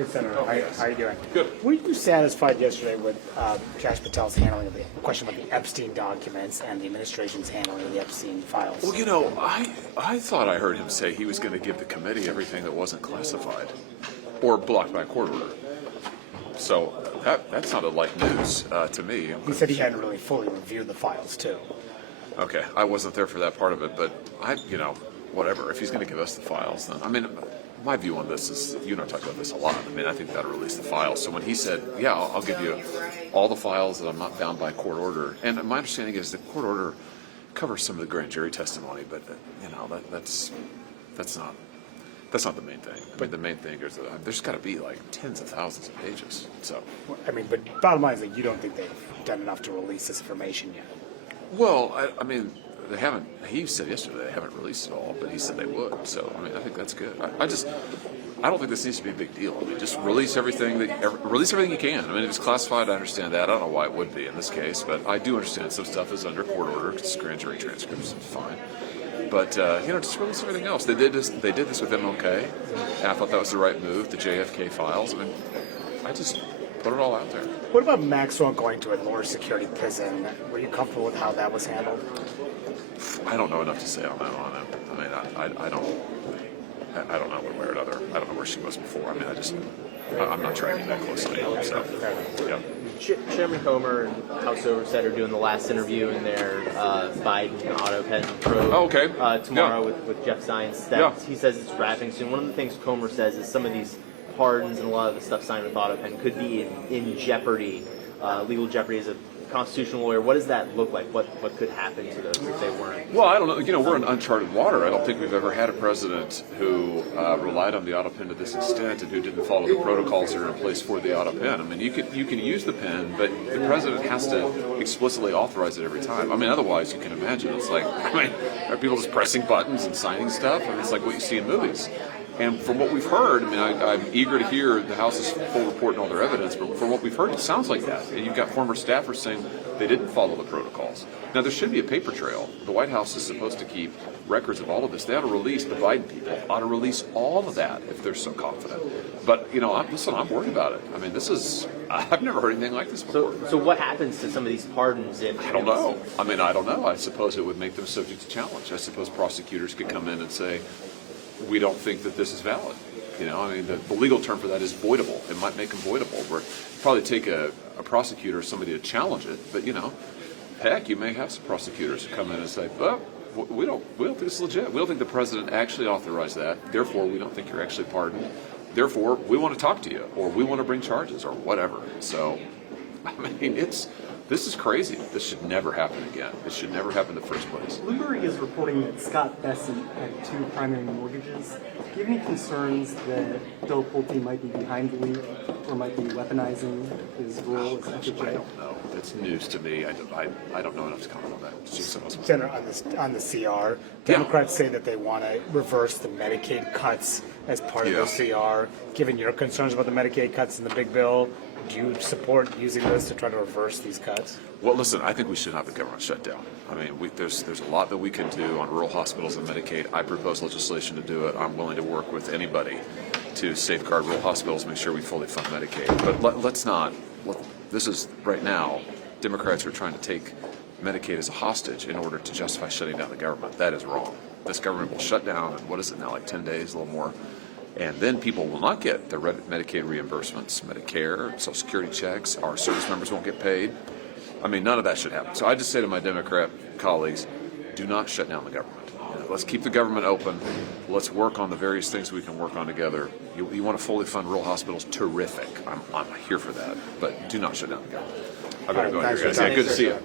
Hey, Senator, how are you doing? Good. Were you satisfied yesterday with Josh Patel's handling of the question about the Epstein documents and the administration's handling of the Epstein files? Well, you know, I thought I heard him say he was going to give the committee everything that wasn't classified or blocked by a court order. So that sounded like news to me. He said he hadn't really fully reviewed the files, too. Okay, I wasn't there for that part of it, but whatever. If he's going to give us the files, then I mean, my view on this is, you and I talk about this a lot. I mean, I think that'll release the files. So when he said, yeah, I'll give you all the files that I'm not bound by court order, and my understanding is the court order covers some of the grand jury testimony, but that's not the main thing. I mean, the main thing is that there's got to be like tens of thousands of pages. So, I mean, but bottom line is that you don't think they've done enough to release this information yet. well, I mean, they haven't. He said yesterday they haven't released it all, but he said they would. So, I mean, I think that's good. I don't think this needs to be a big deal. I mean, just release everything you can. I mean, if it's classified, I understand that. I don't know why it would be in this case, but I do understand some stuff is under court order. It's grand jury transcripts. It's fine. But just release everything else. They did this with MLK, and I thought that was the right move. The JFK files. I mean, I just put it all out there. What about Maxwell going to a lower security prison? Were you comfortable with how that was handled? I don't know enough to say on that one. I mean, I don't know one way or another. I don't know where she was before. I mean, I'm not tracking that closely. So, yeah. Chairman Comer and House Oversight are doing the last interview in their Biden Autopen probe. Oh, okay. Tomorrow Yeah. with Jeff Zients. Yeah. He says it's wrapping soon. One of the things Comer says is some of these pardons and a lot of the stuff signed with Autopen could be in jeopardy, legal jeopardy as a constitutional lawyer. What does that look like? What could happen to those if they weren't? Well, I don't know. You know, we're in uncharted water. I don't think we've ever had a president who relied on the Autopen to this extent and who didn't follow the protocols that are in place for the Autopen. I mean, you can use the pen, but the president has to explicitly authorize it every time. I mean, otherwise, you can imagine it's like, I mean, are people just pressing buttons and signing stuff? I mean, it's like what you see in movies. And from what we've heard, I mean, I'm eager to hear the House's full report and all their evidence, but from what we've heard, it sounds like that. And you've got former staffers saying they didn't follow the protocols. Now, there should be a paper trail. The White House is supposed to keep records of all of this. They ought to release the Biden people, ought to release all of that if they're so confident. But, I'm worried about it. I mean, I've never heard anything like this before. So what happens to some of these pardons if... I don't know. I mean, I don't know. I suppose it would make them subject to challenge. I suppose prosecutors could come in and say, we don't think that this is valid. I mean, the legal term for that is voidable. It might make them voidable. Where probably take a prosecutor or somebody to challenge it, but heck, you may have some prosecutors who come in and say, well, we don't think this is legit. We don't think the president actually authorized that. Therefore, we don't think you're actually pardoned. Therefore, we want to talk to you, or we want to bring charges, or whatever. So, I mean, this is crazy. This should never happen again. This should never happen in the first place. Bloomberg is reporting that Scott Bessent had 2 primary mortgages. Do you have any concerns that Bill Pulte might be behind the leak or might be weaponizing his role as FHA? I don't know. It's news to me. I don't know enough to comment on that. Senator, on the CR, Democrats say that they want to reverse the Medicaid cuts as part of the CR. Given your concerns about the Medicaid cuts in the big bill, do you support using this to try to reverse these cuts? Well, listen, I think we should have the government shut down. I mean, there's a lot that we can do on rural hospitals and Medicaid. I propose legislation to do it. I'm willing to work with anybody to safeguard rural hospitals, make sure we fully fund Medicaid. But let's not. This is right now, Democrats are trying to take Medicaid as a hostage in order to justify shutting down the government. That is wrong. This government will shut down in, what is it now, like 10 days, a little more. And then people will not get their Medicaid reimbursements, Medicare, Social Security checks, our service members won't get paid. I mean, none of that should happen. So I just say to my Democrat colleagues, do not shut down the government. Let's keep the government open. Let's work on the various things we can work on together. You want to fully fund rural hospitals? Terrific. I'm here for that. But do not shut down the government. I've got to go here, guys. Yeah, good to see you.